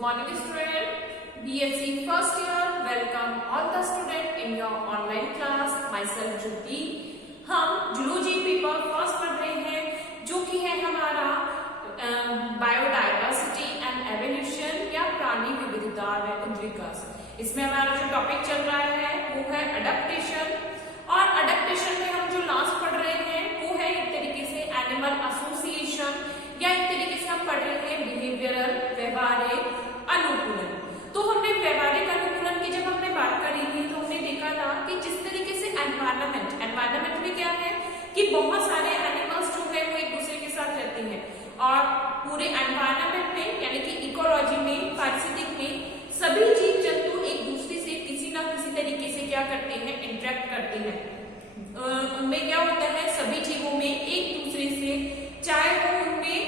morning student, BSc first year, welcome all the student in your online class. Myself Jyoti. हम zoology paper first पढ़ रहे हैं जो कि है हमारा बायोडाइवर्सिटी एंड एवोल्यूशन या प्राणी विविधता व विकास। इसमें हमारा जो टॉपिक चल रहा है वो है अडेप्टेशन, और अडेप्टेशन में हम जो लास्ट पढ़ रहे हैं वो है एक तरीके से एनिमल एसोसिएशन, या एक तरीके से हम पढ़ रहे हैं बिहेवियरल व्यवहारिक अनुकूलन। तो हमने व्यवहारिक अनुकूलन की जब हमने बात करी थी तो हमने देखा था कि जिस तरीके से एनवायरनमेंट में क्या है कि बहुत सारे एनिमल्स जो है वो एक दूसरे के साथ रहते हैं, और पूरे एनवायरनमेंट में यानी कि इकोलॉजी में, पारिस्थितिक में सभी जीव जंतु एक दूसरे से किसी ना किसी तरीके से क्या करते हैं, इंटरेक्ट करते हैं। उनमें क्या होता है, सभी जीवों में एक दूसरे से चाहे वो उनमें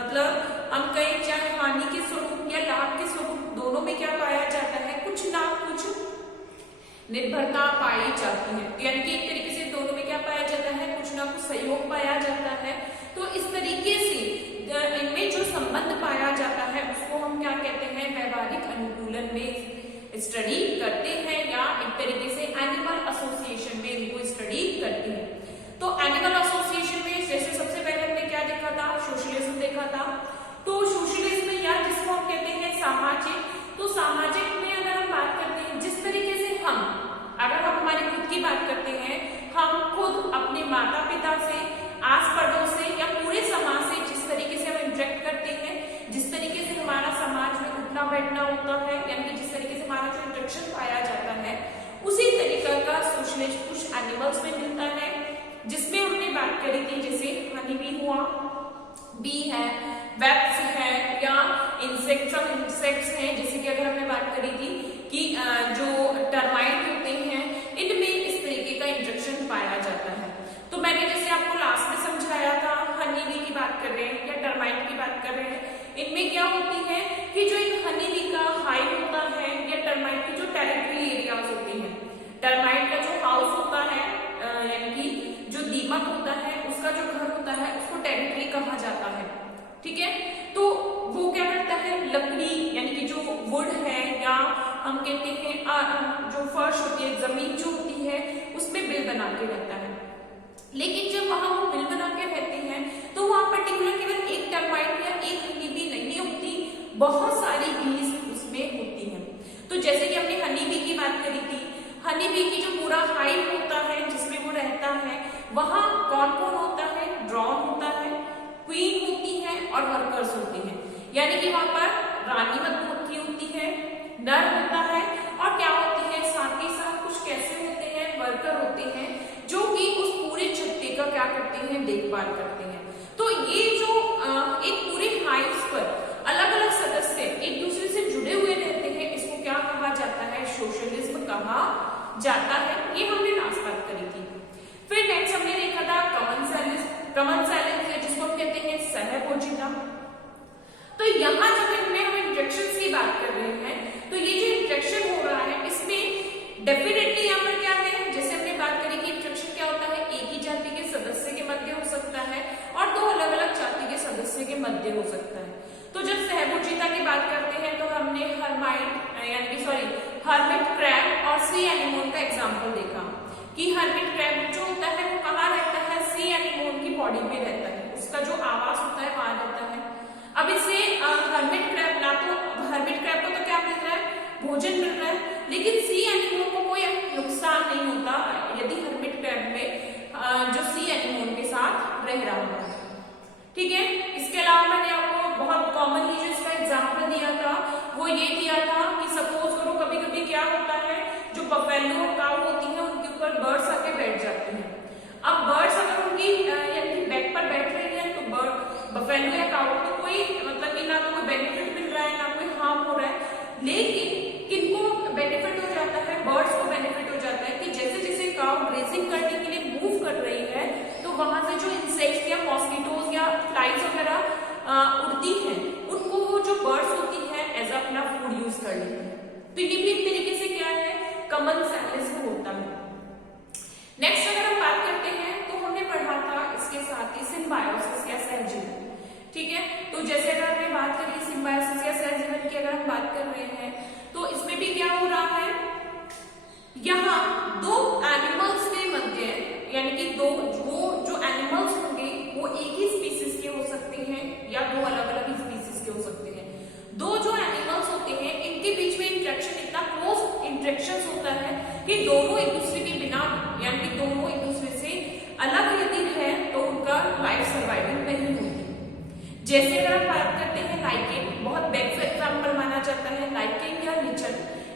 मतलब हम कहें चाहे हानि के स्वरूप या लाभ के स्वरूप दोनों में क्या पाया जाता है, कुछ ना कुछ निर्भरता पाई जाती है। यानी कि एक तरीके से दोनों में क्या पाया जाता है, कुछ ना कुछ सहयोग पाया जाता है। तो इस तरीके से इनमें जो संबंध पाया जाता है उसको हम क्या कहते हैं, व्यवहारिक अनुकूलन में स्टडी करते हैं, या एक तरीके से एनिमल एसोसिएशन में इनको स्टडी करते हैं। तो एनिमल एसोसिएशन में जैसे सबसे पहले हमने क्या देखा था, सोशलिज्म देखा था। तो सोशलिज्म या जिसको हम कहते हैं सामाजिक, तो सामाजिक में अगर हम बात करते हैं जिस तरीके से अगर हम हमारी खुद की बात करते हैं, हम खुद अपने माता पिता से, आस पड़ोस से या पूरे समाज से जिस तरीके से हम इंटरेक्ट करते हैं, जिस तरीके से हमारा समाज में उठना बैठना होता है, यानी कि जिस तरीके से हमारा जो इंटरेक्शन पाया जाता है, उसी तरीका का सोशलिज्म कुछ एनिमल्स में मिलता है, जिसमें हमने बात करी थी जैसे हनी बी हुआ, बी है, वेब्स है, या इंसेक्ट्स हैं। जैसे कि अगर हमने बात करी थी कि जो टर्माइट होते हैं इनमें इस तरीके का इंटरेक्शन पाया जाता है। तो मैंने जैसे आपको लास्ट में समझाया था, हनी बी की बात कर रहे हैं या टर्माइट की बात कर रहे हैं, इनमें क्या होती है कि जो एक हनी बी का हाइव होता है या टर्माइट की जो टेरिटरी एरियाज होती है, टर्माइट का जो हाउस होता है यानी कि जो दीमक होता है उसका जो घर होता है उसको टेरिटरी कहा जाता है। ठीक है, तो वो क्या करता है, लकड़ी यानी कि जो वुड है, या हम कहते हैं जो फर्श होती है, जमीन जो होती है उसमें बिल बना के रहता है। लेकिन जब वहां वो बिल बना के रहते हैं तो वहां पर्टिकुलर केवल एक टर्माइट या एक हनी बी नहीं होती, बहुत सारी बीज उसमें होती है। तो जैसे कि हमने हनी बी की बात करी थी, हनी बी की जो पूरा हाइव होता है जिसमें वो रहता है, वहां कौन कौन होता है, ड्रोन होता है, क्वीन होती है और वर्कर्स होते हैं। यानी कि वहां पर रानी मधुमक्खी होती है, नर होता है, और क्या होती है, साथ ही साथ कुछ कैसे होते हैं, वर्कर होते हैं जो कि उस पूरे छत्ते का क्या करते हैं, देखभाल करते हैं। तो ये जो एक पूरे हाइव्स पर अलग अलग सदस्य एक दूसरे से जुड़े हुए रहते हैं, इसको क्या कहा जाता है, सोशलिज्म कहा जाता है। ये हमने लास्ट बात करी थी। फिर नेक्स्ट हमने देखा था कॉमन साइलेंस जिसको हम कहते हैं सहभोजिता। तो यहाँ जब हम इंटरेक्शन की बात कर रहे हैं, तो ये जो इंटरेक्शन हो रहा है इसमें डेफिनेटली यहाँ पर क्या है, जैसे हमने बात करी कि इंटरेक्शन क्या होता है, एक ही जाति के सदस्य के मध्य हो सकता है और दो अलग अलग जाति के सदस्य के मध्य हो सकता है। तो जब सहभोजिता की बात करते हैं तो हमने हर्मिट क्रैब और सी एनीमोन का एग्जाम्पल देखा कि हर्मिट क्रैब जो होता है वो कहाँ रहता है, सी एनीमोन की बॉडी में रहता है, उसका जो आवास होता है वहां रहता है। अब इसे हर्मिट क्रैब को तो क्या मिल रहा है, भोजन मिल रहा है, लेकिन सी एनीमोन को कोई नुकसान नहीं होता यदि हर्मिट क्रैब में जो सी एनीमोन के साथ रह रहा है। ठीक है, इसके अलावा मैंने आपको बहुत कॉमनली जो इसका एग्जाम्पल दिया था वो ये दिया था कि सपोज करो कभी कभी क्या होता है, जो बफेलो काऊ होती है उनके ऊपर बर्ड्स आके बैठ जाती हैं। अब बर्ड्स अगर उनकी यानी कि बैक पर बैठ रही है तो बफेलो या काऊ को कोई मतलब कि ना तो कोई बेनिफिट मिल रहा है ना कोई हार्म हो रहा है, लेकिन किनको बेनिफिट हो जाता है, बर्ड्स को बेनिफिट हो जाता है कि जैसे जैसे काऊ ग्रेजिंग करने के लिए मूव कर रही है तो वहां से जो इंसेक्ट्स या मॉस्किटोज या फ्लाइज वगैरह उड़ती हैं उनको वो जो बर्ड्स होती है एज अपना फूड यूज कर लेती है। तो ये भी एक तरीके से क्या है, कॉमन सेंस होता है। नेक्स्ट अगर हम बात करते हैं तो हमने पढ़ा था इसके साथ ही सिम्बायोसिस या सहजीवन। ठीक है, तो जैसे अगर हमने बात करी सिम्बायोसिस या सहजीवन की अगर हम बात कर रहे हैं तो इसमें भी क्या हो रहा है, यहाँ दो एनिमल्स के मध्य यानी कि दो जो एनिमल्स होंगे वो एक ही स्पीसीज के हो सकते हैं या दो अलग अलग स्पीसीज के हो सकते हैं। दो जो एनिमल्स होते हैं इनके बीच में इंटरेक्शन इतना क्लोज इंटरेक्शन होता है कि दोनों एक दूसरे के बिना यानी कि दोनों एक दूसरे से अलग यदि है तो उनका लाइफ सर्वाइवल नहीं होगी। जैसे अगर हम बात करते हैं लाइकेन, बहुत बेस्ट एग्जाम्पल माना जाता है लाइकेन या लिचन।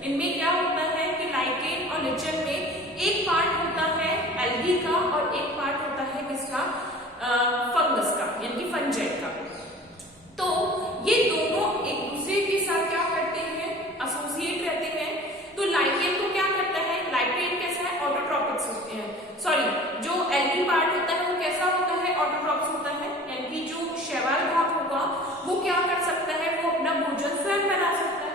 इनमें क्या होता है कि लाइकेन और लिचन में एक पार्ट होता है एल्गी का और एक पार्ट होता है किसका, फंगस का यानी कि फंजाई का। तो ये दोनों एक दूसरे के साथ क्या करते हैं, एसोसिएट रहते हैं। तो लाइकेन को क्या करता है, लाइकेन कैसा है, ऑटोट्रॉपिक्स होते हैं, सॉरी जो एल्गी पार्ट होता है वो कैसा होता है, ऑटोट्रॉपिक्स होता है। यानी कि जो शैवाल भाग होगा वो क्या कर सकता है, वो अपना भोजन स्वयं बना सकता है,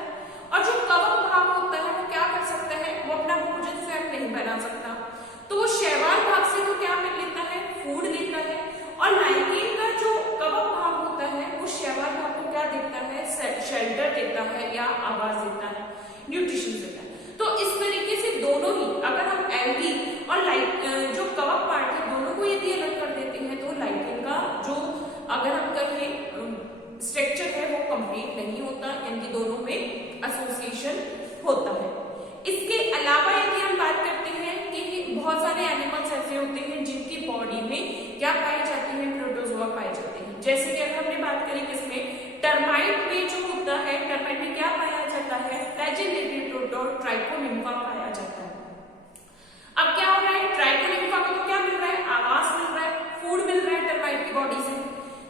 और जो कवक भाग होता है वो क्या कर सकता है, वो अपना भोजन स्वयं नहीं बना सकता। तो वो शैवाल भाग से वो क्या मिल लेता है, फूड लेता है, और लाइकेन का जो कवक भाग होता है वो शैवाल भाग को क्या देता है, शेल्टर देता है या आवास देता है, न्यूट्रिशन देता है। तो इस तरीके से दोनों ही अगर हम एल्गी और जो कवक पार्ट है दोनों को यदि अलग कर देते हैं तो लाइकेन का जो अगर हम कहें स्ट्रक्चर है वो कंप्लीट नहीं होता, यानी कि दोनों में एसोसिएशन होता है। इसके अलावा यदि हम बात करते हैं कि बहुत सारे एनिमल्स ऐसे होते हैं जिनकी बॉडी में क्या पाए जाते हैं, प्रोटोजोआ पाए जाते हैं। जैसे कि अगर हमने बात करी किसमें, टर्माइट में जो होता है, टर्माइट में क्या पाया जाता है, फ्लैजेलेटेड प्रोटो ट्राइकोनिम्फा पाया जाता है। अब क्या हो रहा है, ट्राइकोनिम्फा को तो क्या मिल रहा है, आवास मिल रहा है, फूड मिल रहा है टर्माइट की बॉडी से।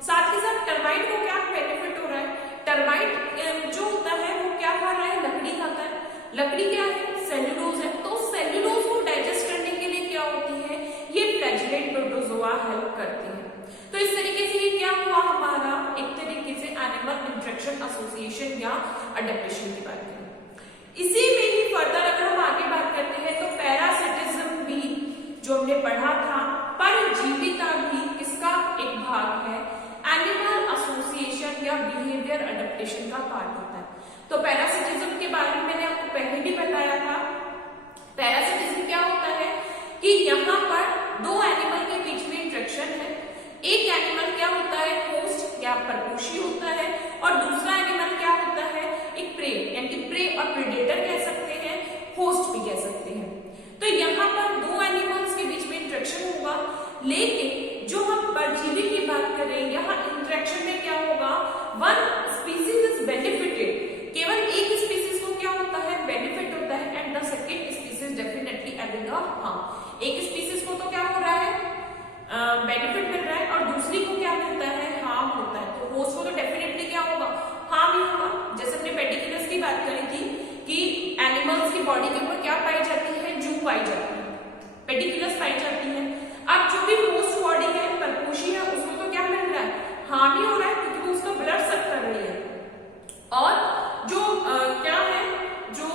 साथ ही साथ टर्माइट को क्या बेनिफिट हो रहा है, टर्माइट जो होता है वो क्या खा रहा है, लकड़ी खाता है। लकड़ी क्या है, सेल्यूलोज है। तो सेल्यूलोज को डाइजेस्ट करने के लिए क्या होती है, ये फ्लैजेलेट प्रोटोजोआ हेल्प करती है। तो इस तरीके से ये क्या हुआ हमारा, एक तरीके से एनिमल इंटरेक्शन एसोसिएशन या अडेप्टेशन की बात करें। इसी में ही फर्दर अगर हम आगे बात करते हैं तो पैरासिटिज्म भी जो हमने पढ़ा था, परजीविता भी किसका एक भाग है, एनिमल एसोसिएशन या बिहेवियर अडेप्टेशन का पार्ट होता है। तो पैरासिटिज्म के बारे में मैंने आपको पहले भी बताया था। पैरासिटिज्म क्या होता है कि यहाँ पर दो एनिमल के बीच में इंटरेक्शन है। एक एनिमल क्या होता है, होस्ट या परपोषी होता है, और दूसरा एनिमल क्या होता है, एक प्रे, यानी कि प्रे और प्रेडेटर कह सकते हैं, होस्ट भी कह सकते हैं। तो यहाँ पर दो एनिमल्स के बीच में इंटरेक्शन होगा, लेकिन जो हम परजीवी की बात कर रहे हैं यहाँ इंटरेक्शन में क्या होगा, वन स्पीसीज इज बेनिफिटेड, केवल एक स्पीसीज को क्या होता है, बेनिफिट होता है, and the second species definitely having a harm. एक स्पीसीज को तो क्या हो रहा है, बेनिफिट मिल रहा है, और दूसरी को क्या मिलता है, हार्म होता है। तो होस्ट को तो डेफिनेटली क्या होगा, हार्म ही होगा। जैसे हमने पेडिकुलस की बात करी थी कि एनिमल्स की बॉडी के ऊपर क्या पाई जाती है, जू पाई जाती है, पेडिकुलस पाई जाती है। अब जो भी होस्ट बॉडी है, परपोषी है, उसको तो क्या मिल रहा है, हार्म ही हो रहा है, क्योंकि वो उसका ब्लड सक कर रही है। और जो क्या है, जो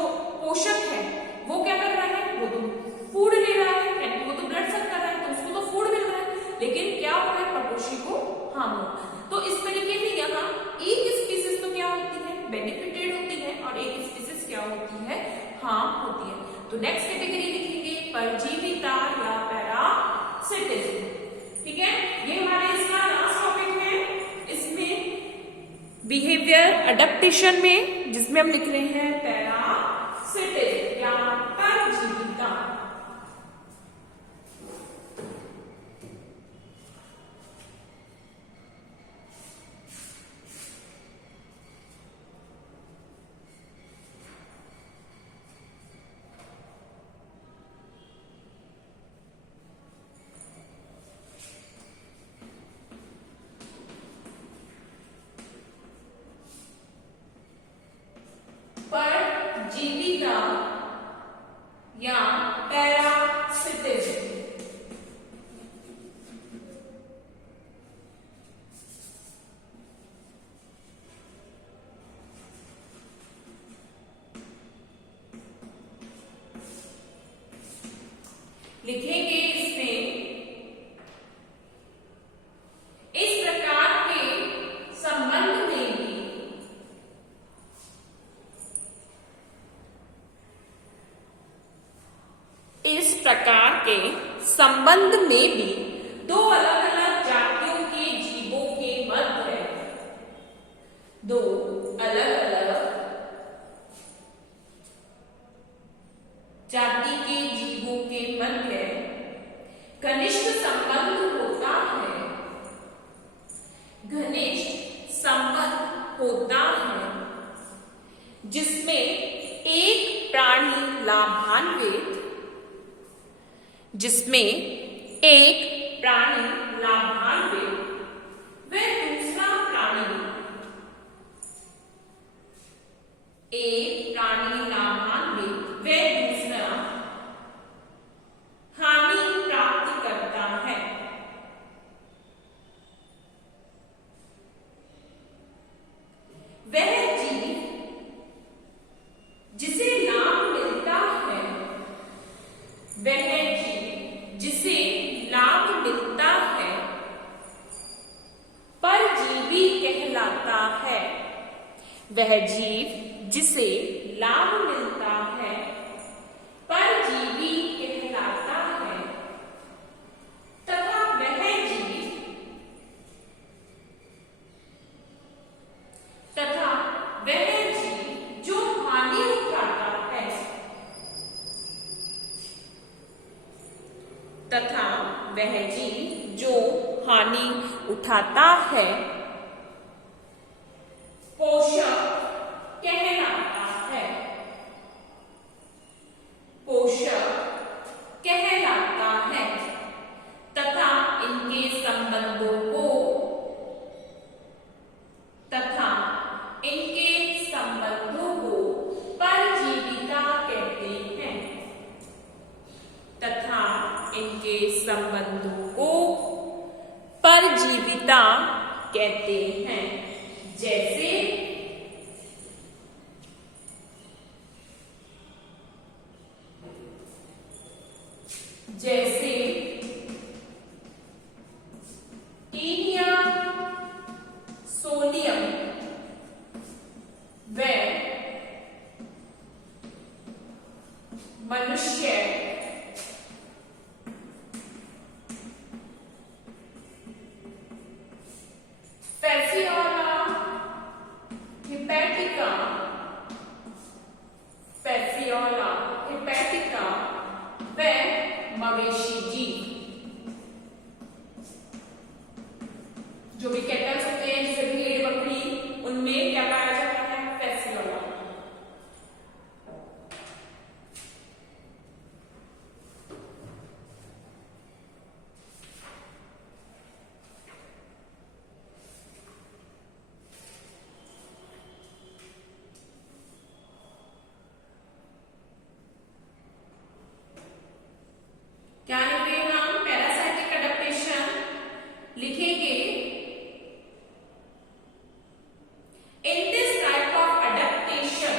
पोषक है वो क्या कर रहा है, वो तो फूड ले रहा है, यानी वो तो ब्लड सक कर रहा है, तो उसको तो फूड मिल रहा है, लेकिन क्या हो रहा है, परपोषी को हार्म हो। तो इस तरीके से यहाँ एक स्पीसीज तो क्या होती है, बेनिफिटेड होती है, और एक स्पीसीज क्या होती है, हार्म होती है। तो नेक्स्ट कैटेगरी लिखेंगे परजीविता या पैरासिटिज्म। ठीक है, ये हमारे इसका लास्ट टॉपिक है। इसमें बिहेवियर अडेप्टेशन में जिसमें हम लिख रहे हैं पैरासिटिज्म या परजीविता। परजीविता या पैरासिटिज्म। लिखेंगे इसमें इस प्रकार के संबंध में भी संबंध में भी दो अलग अलग जातियों के जीवों के मध्य दो अलग अलग जाति के जीवों के मध्य घनिष्ठ संबंध होता है। घनिष्ठ संबंध होता है जिसमें एक प्राणी लाभान्वित व दूसरा प्राणी हानि प्राप्त करता है। वह जीव जिसे लाभ मिलता है परजीवी कहलाता है। वह जीव जिसे लाभ मिलता है परजीवी कहलाता है तथा वह जीव जो हानि उठाता है पोषक कहलाता है। तथा इनके संबंधों को परजीविता कहते हैं। जैसे टीनिया सोडियम व मनुष्य फैसियोला हिपैटिका व मवेशी जीव जो भी कैटल्स होते हैं जैसे भेड़ बकरी उनमें क्या पाया जाता है फैसियोला। क्या लिखेंगे हम पैरासाइटिक एडेप्टेशन लिखेंगे। In this type of adaptation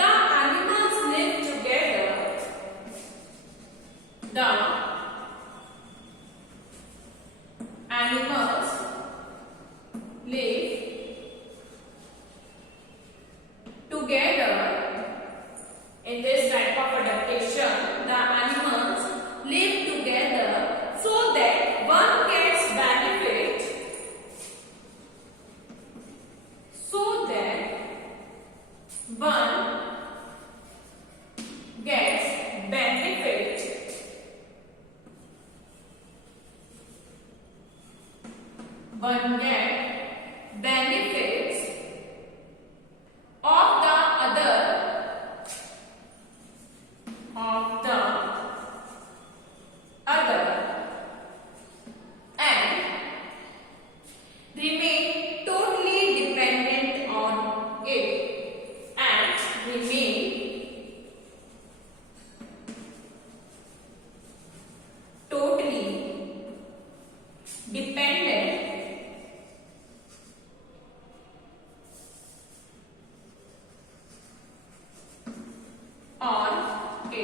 the animals live together. The animals live together. In this type of adaptation, the animals live together so that one gets benefit. One gets benefits of the other and remain totally dependent on it.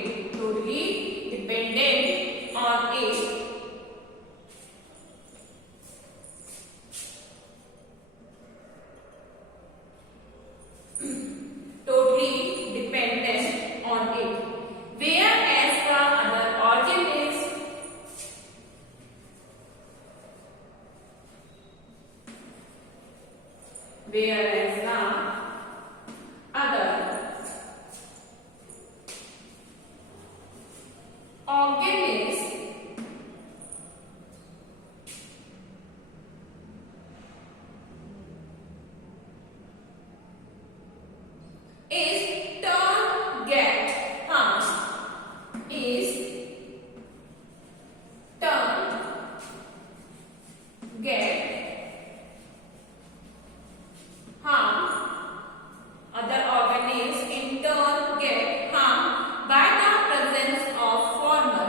whereas the other organism is termed get harmed is termed get harmed. Other organisms in turn get harmed by the presence of former.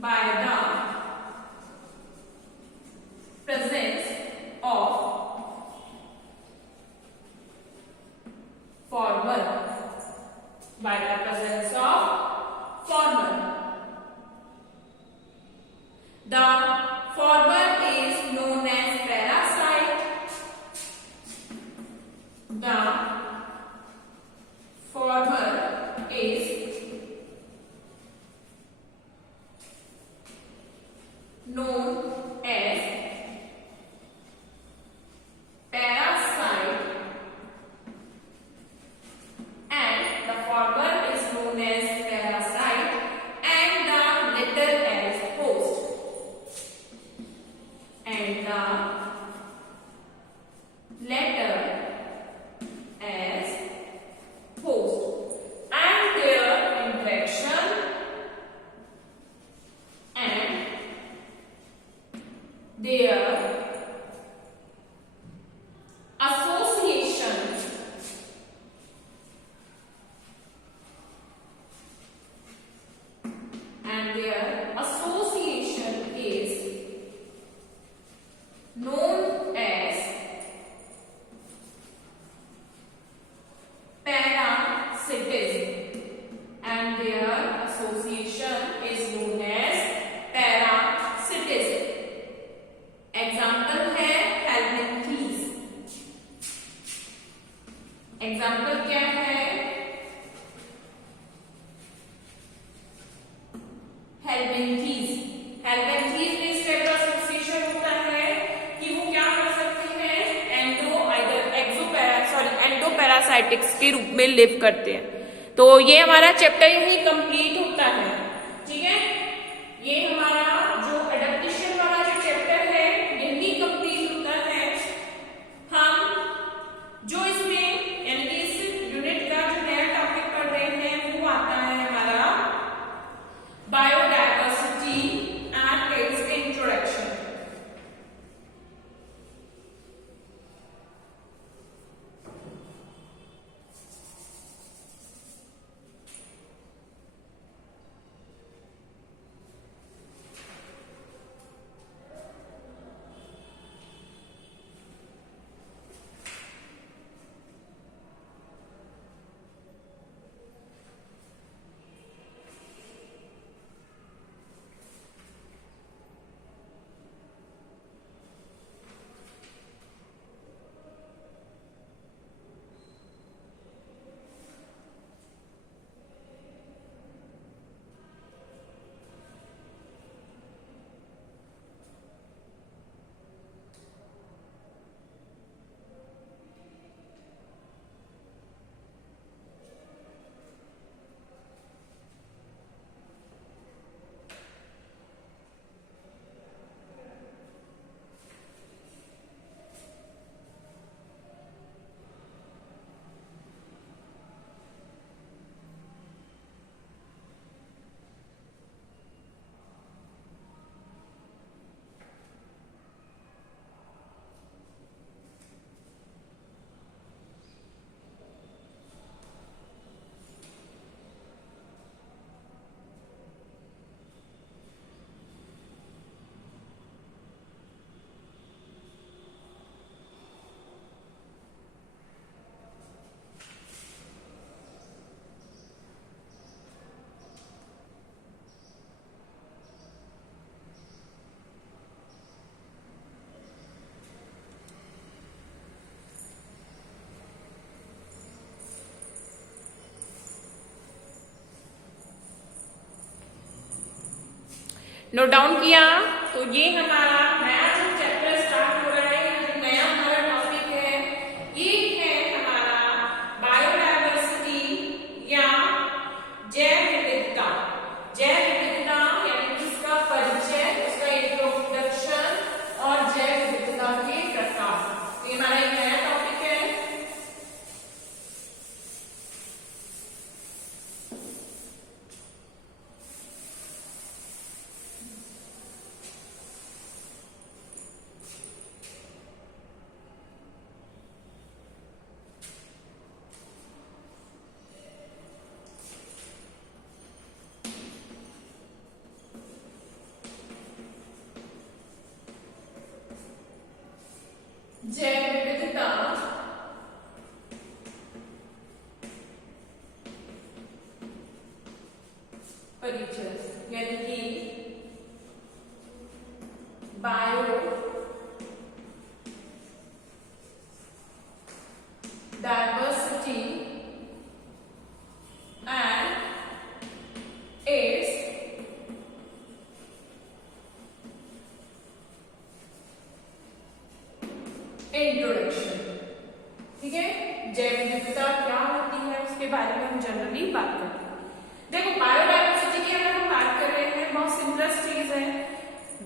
By the presence of former. By the presence of former. The former is known as parasite. The former is known as parasite and the former is known as parasite and the latter as host. And the latter as host. And their interaction and their association is known as parasitism. And their association is known as parasitism. Example है helminthes. Example क्या है? हेल्मिंथीज। हेल्मिंथीज में इस type का association होता है कि वो क्या कर सकते हैं, एंडोपैरासाइटिक्स के रूप में लिव करते हैं। तो ये हमारा चैप्टर यही कंप्लीट होता है। ठीक है, ये हमारा जो एडेप्टेशन वाला जो चैप्टर है यही कंप्लीट होता है। हम जो इसमें यानी कि इस यूनिट का जो नया टॉपिक पढ़ रहे हैं वो आता है हमारा biodiversity and it's introduction. Note down किया? तो ये हमारा नया जो चैप्टर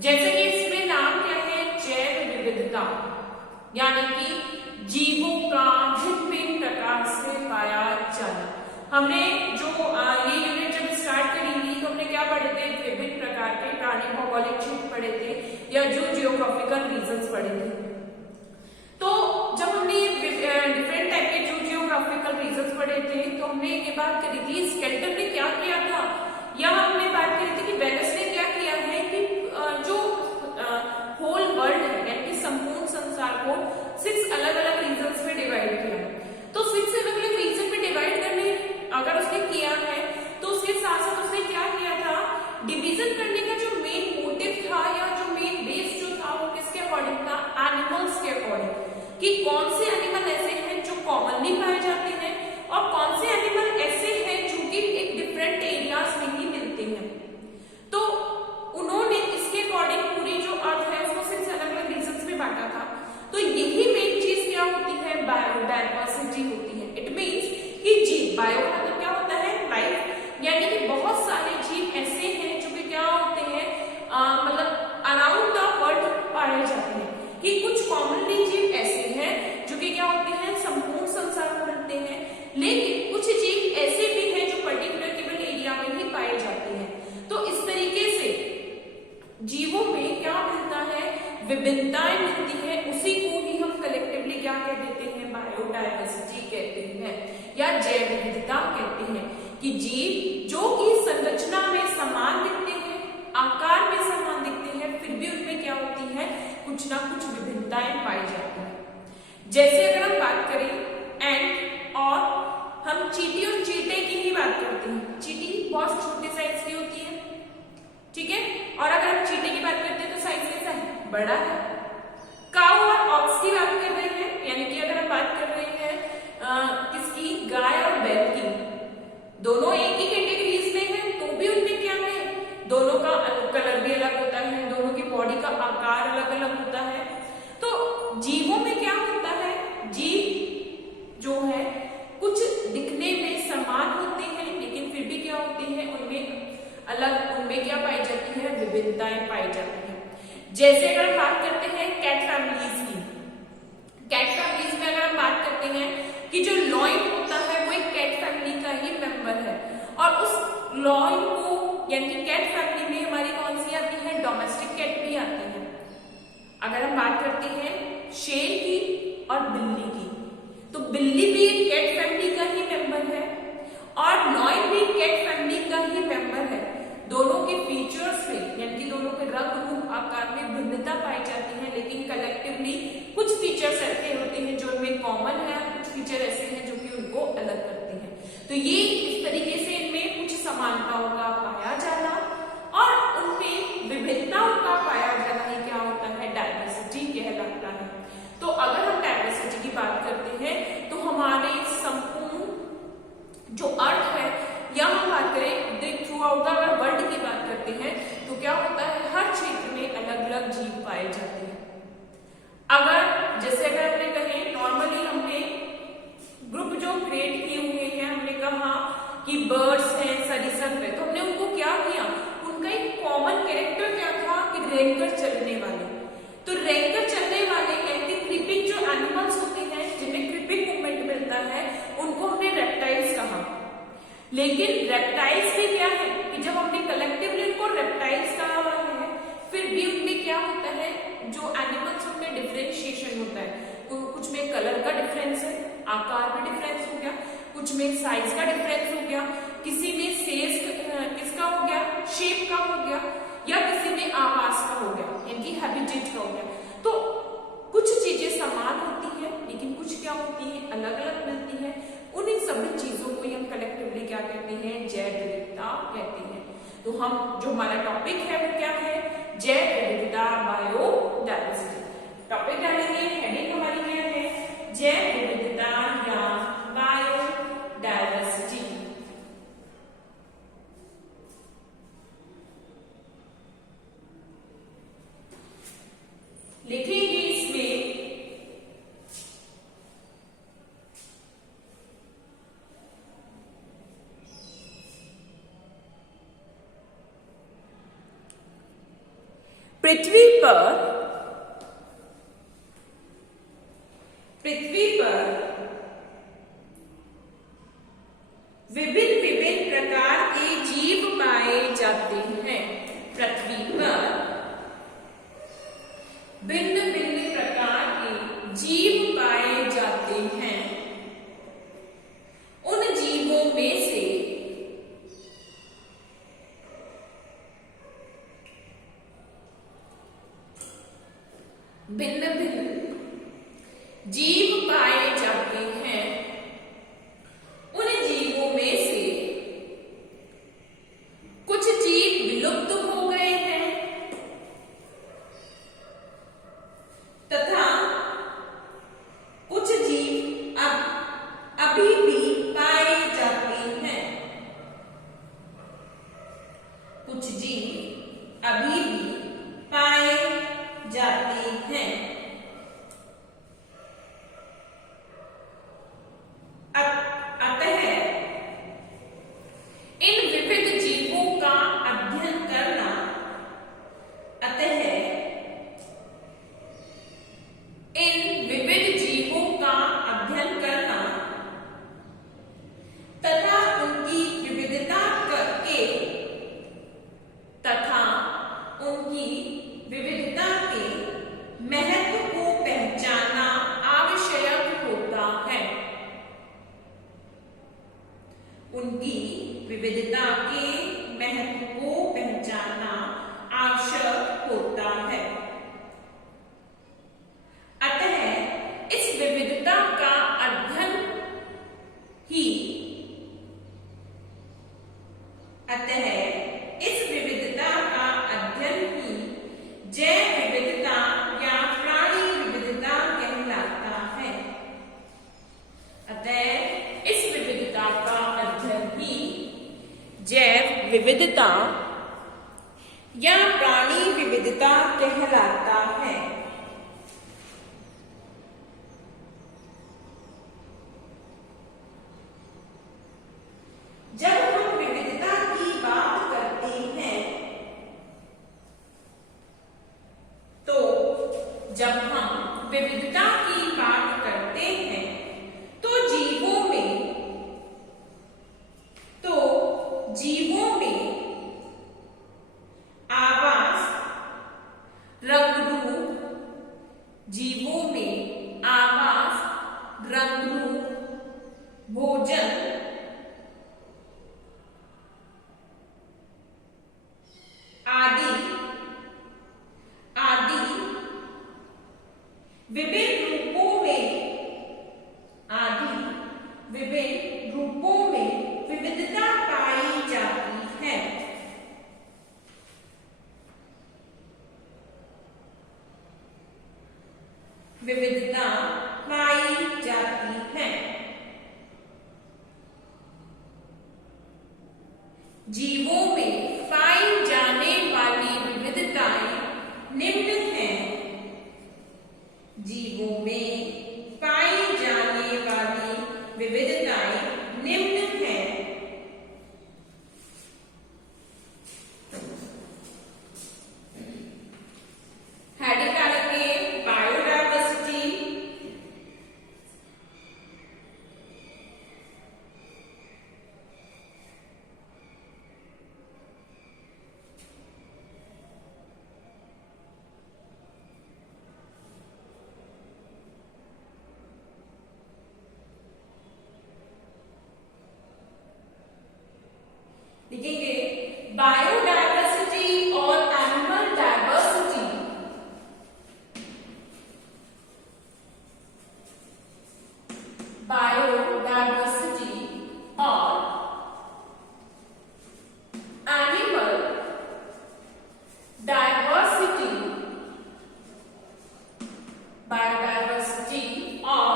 जैसे कि इसमें नाम क्या है, जैव विविधता, यानी कि जीवों का भिन्न भिन्न प्रकार से पाया जाना। हमने जो ये यूनिट जब स्टार्ट करी थी तो हमने क्या पढ़े थे, विभिन्न प्रकार के प्राणी भौगोलिक क्षेत्र पढ़े थे या जो जियोग्राफिकल रीजन्स पढ़े थे। तो जब हमने डिफरेंट टाइप के जो जियोग्राफिकल रीजन्स पढ़े थे तो हमने ये बात करी थी स्केल्टन ने क्या किया था, या हमने बात करी थी कि वेनस ने क्या किया है कि जो होल वर्ल्ड है यानी कि संपूर्ण संसार को 6 अलग अलग रीजन्स में डिवाइड किया। तो 6 अलग अलग रीजन में डिवाइड करने अगर उसने किया है तो उसके साथ साथ उसने क्या किया था, डिवीजन करने का जो मेन मोटिव था या जो मेन बेस जो था वो किसके अकॉर्डिंग था, एनिमल्स के अकॉर्डिंग, कि कौन से एनिमल ऐसे हैं जो कॉमनली पाए जाते हैं और कौन से एनिमल ऐसे हैं जो कि एक डिफरेंट एरियाज में ही मिलते हैं। तो उन्होंने इसके अकॉर्डिंग पूरी जो अर्थ है उसको 6 अलग अलग रीजन्स में बांटा था। तो यही मेन चीज क्या होती है, बायोडाइवर्सिटी होती है। इट मींस कि जीव, बायो मतलब क्या होता है, लाइफ, यानी कि बहुत सारे जीव ऐसे हैं जो कि क्या होते हैं, मतलब अराउंड द वर्ल्ड पाए जाते हैं, कि कुछ कॉमनली जीव ऐसे हैं जो कि क्या होते हैं, संपूर्ण संसार में मिलते हैं, लेकिन कुछ जीव ऐसे भी हैं जो पर्टिकुलर केवल एरिया में ही पाए जाते हैं। तो इस तरीके से जीवों में क्या मिलता है, विभिन्नताएं मिलती है, उसी को ही हम कलेक्टिवली क्या कह देते हैं, बायोडाइवर्सिटी कहते हैं या जैव विविधता कहते हैं, कि जीव जो कि संरचना में समान दिखते हैं, आकार में समान दिखते हैं, फिर भी उनमें क्या होती है, कुछ ना कुछ विभिन्नताएं पाई जाती है। जैसे अगर हम बात करें एंट, और हम चींटी और चींटे की ही बात करते हैं। चींटी बहुत छोटे साइज की होती है, ठीक है, और अगर हम चींटे की बात करते हैं तो साइज कैसा है, बड़ा है। काऊ और ऑक्स की बात कर रहे हैं, यानी कि अगर हम बात कर रहे हैं किसकी, गाय और बैल की, दोनों एक ही कैटेगरीज में हैं, तो भी उनमें क्या है, दोनों का कलर भी अलग होता है, दोनों की बॉडी का आकार अलग अलग होता है। तो जीवों में क्या होता है, जीव जो है कुछ दिखने में समान होते हैं, लेकिन फिर भी क्या होती है, उनमें अलग, उनमें क्या पाई जाती है, विभिन्नताएं पाई जाती है। जैसे अगर हम बात करते हैं कैट फैमिलीज की, कैट फैमिलीज में अगर हम बात करते हैं कि जो लॉइन होता है वो एक कैट फैमिली का ही मेंबर है, और उस लॉइन को यानी कि कैट फैमिली में हमारी कौन सी आती है, डोमेस्टिक कैट भी आती है। अगर हम बात करते हैं शेर की और बिल्ली की, तो बिल्ली भी एक कैट फैमिली का ही मेंबर है और लॉइन भी कैट फैमिली का ही मेंबर है। दोनों के फीचर्स में यानी कि दोनों के रंग रूप आकार में भिन्नता पाई जाती है, लेकिन कलेक्टिवली कुछ फीचर्स ऐसे होते हैं जो उनमें कॉमन है, कुछ फीचर ऐसे हैं जो कि उनको अलग करते हैं। तो ये इस तरीके से इनमें कुछ समानताओं का पाया जाना और उनमें विभिन्नताओं का पाया जाना ही क्या होता है, डाइवर्सिटी कहलाता है। तो अगर हम डाइवर्सिटी की बात करते हैं तो हमारे संपूर्ण जो अर्थ है, या हम बात करें थ्रू आउट द वर्ल्ड की बात करते हैं, तो क्या होता है, हर क्षेत्र में अलग अलग जीव पाए जाते हैं। अगर जैसे अगर हमने कहे नॉर्मली हमने ग्रुप जो क्रिएट किए हुए हैं, हमने कहा कि बर्ड्स हैं, सरीसृप है, तो हमने उनको क्या किया, उनका एक कॉमन कैरेक्टर क्या था कि रेंगकर चलने वाले। तो रेंगकर चलने वाले यानी क्रीपिंग जो एनिमल्स होते हैं जिनमें क्रीपिंग मूवमेंट मिलता है, उनको हमने रेप्टाइल्स कहा। लेकिन रेप्टाइल्स भी क्या है कि जब हमने कलेक्टिवली उनको रेप्टाइल्स कहा हुआ है, फिर भी उनमें क्या होता है, जो एनिमल्स उनमें डिफरेंशिएशन होता है, कुछ में कलर का डिफरेंस है, आकार में डिफरेंस हो गया, कुछ में साइज का डिफरेंस हो गया, किसी में सेज किसका हो गया, शेप का हो गया, या किसी में आवास का हो गया, यानी हैबिटेट का हो गया। तो कुछ चीजें समान होती हैं, लेकिन कुछ क्या होती हैं, अलग अलग मिलती हैं। उन्हीं सभी चीजों को हम कलेक्टिवली क्या कहते हैं, जैव विविधता कहते हैं। तो हम जो हमारा टॉपिक है वो क्या है, जैव विविधता, बायोडाइवर्सिटी। टॉपिक डालेंगे, हेडिंग हमारी क्या है, जैव विविधता या बायोडाइवर्सिटी। लिखेंगे इसमें पृथ्वी पर विभिन्न विभिन्न प्रकार के जीव पाए जाते हैं। पृथ्वी पर भिन्न भिन्न प्रकार के जीव पाए जाते हैं। उन जीवों में से भिन्न भिन्न जीव पाए जाते हैं। उन जीवों में से कुछ जीव विलुप्त हो गए हैं तथा कुछ जीव अभी भी पाए जाते हैं। कुछ जीव अभी भी पाए जाते हैं। उनकी विविधता के महत्व को पहचानना आवश्यक होता है। अतः इस विविधता का अध्ययन ही जैव विविधता या प्राणी विविधता कहलाता है। अतः इस विविधता का अध्ययन ही जैव विविधता या प्राणी विविधता कहलाता है। जब हम विविधता की बात करते हैं तो जीवों में आवास, रंग रूप, भोजन आदि विभिन्न रूपों में विविधता पाई जाती है। विविधता पाई जाती है। जीवों में पाई जाने वाली विविधताएं निम्न हैं। जीवों में पाई जाने वाली विविधताएं निम्न हैं। हेडिंग डालेंगे बायोडायवर्सिटी, लिखेंगे बायोडायवर्सिटी और एनिमल डायवर्सिटी। बायोडायवर्सिटी और एनिमल डायवर्सिटी। बायोडायवर्सिटी और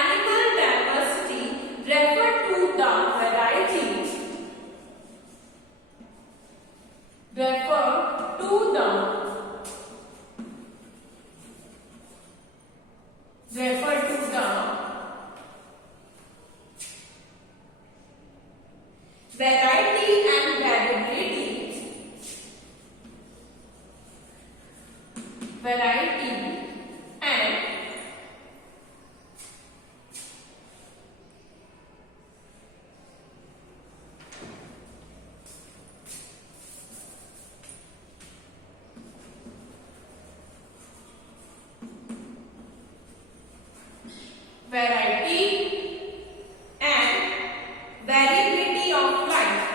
animal diversity refer to the varieties variety and variability variety and variability of life.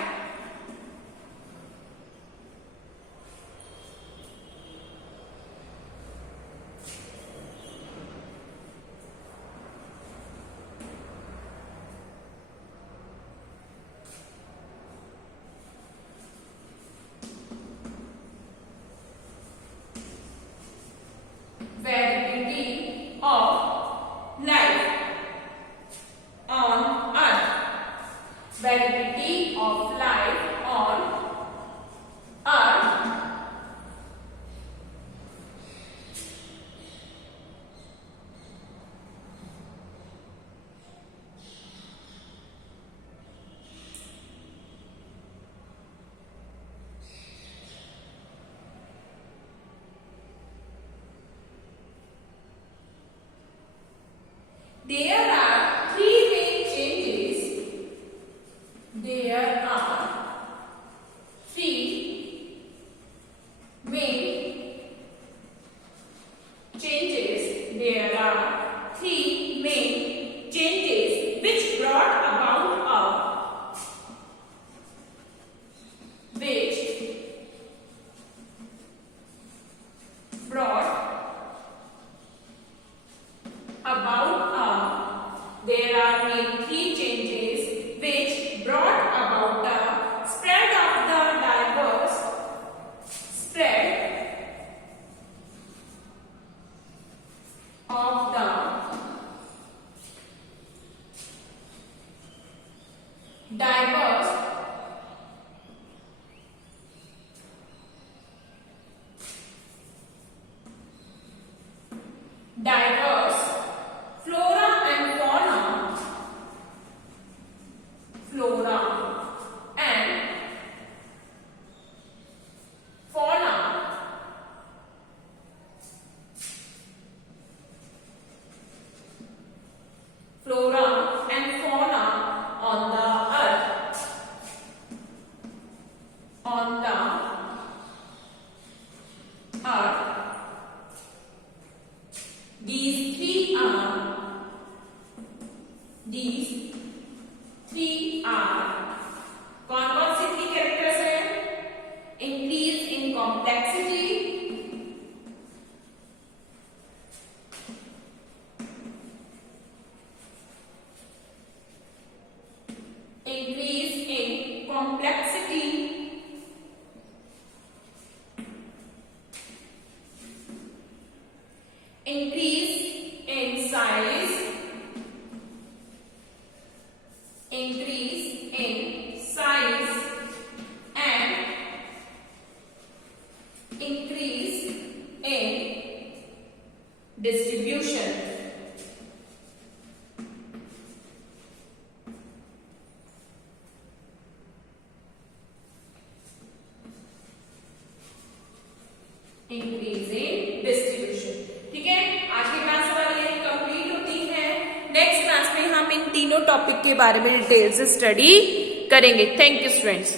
Variability of life on earth. Variability of life on earth. There are three main changes. There are three main changes. There are three main changes which brought about there are main three changes which brought about the spread of the diverse diverse flora and fauna, on the earth. These three are कौन से three characters हैं? Increase in complexity, increase in size, and increase in distribution. ठीक है, आज की class हमारी यही complete होती है। नेक्स्ट क्लास में हम इन तीनों टॉपिक के बारे में डिटेल से स्टडी करेंगे। Thank you students.